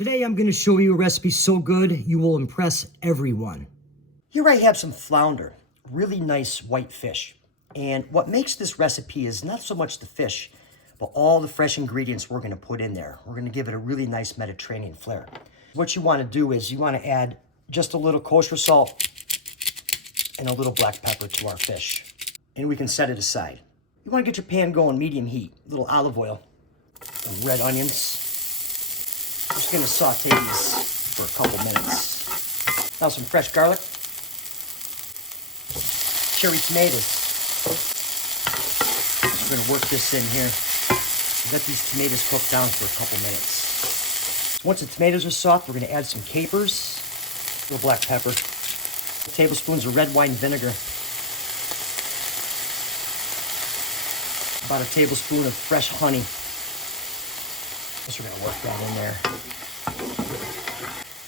Today I'm going to show you a recipe so good you will impress everyone. Here I have some flounder, really nice white fish. And what makes this recipe is not so much the fish, but all the fresh ingredients we're going to put in there. We're going to give it a really nice Mediterranean flair. What you want to do is you want to add just a little kosher salt and a little black pepper to our fish. And we can set it aside. You want to get your pan going medium heat, a little olive oil, some red onions. Just going to saute these for a couple minutes. Now some fresh garlic, cherry tomatoes. We're going to work this in here. Let these tomatoes cook down for a couple minutes. Once the tomatoes are soft, we're going to add some capers, a little black pepper, tablespoons of red wine vinegar, about a tablespoon of fresh honey. So we're going to work that in there.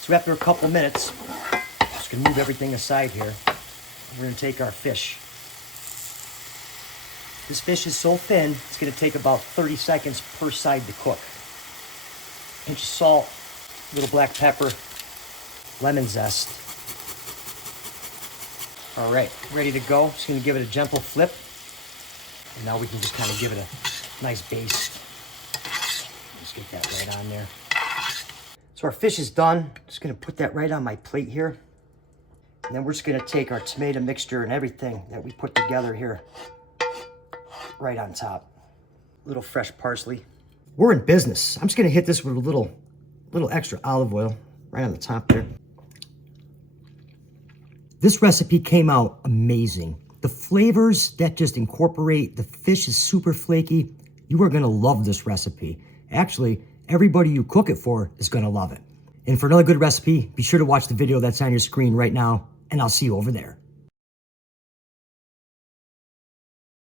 So after a couple minutes, just going to move everything aside here. We're going to take our fish. This fish is so thin, it's going to take about 30 seconds per side to cook. Pinch of salt, a little black pepper, lemon zest. All right, ready to go. Just going to give it a gentle flip. And now we can just kind of give it a nice baste. Just get that right on there. So our fish is done. Just going to put that right on my plate here. And then we're just going to take our tomato mixture and everything that we put together here right on top. A little fresh parsley. We're in business. I'm just going to hit this with a little extra olive oil right on the top there. This recipe came out amazing. The flavors that just incorporate, the fish is super flaky. You are going to love this recipe. Actually, everybody you cook it for is going to love it. And for another good recipe, be sure to watch the video that's on your screen right now, and I'll see you over there.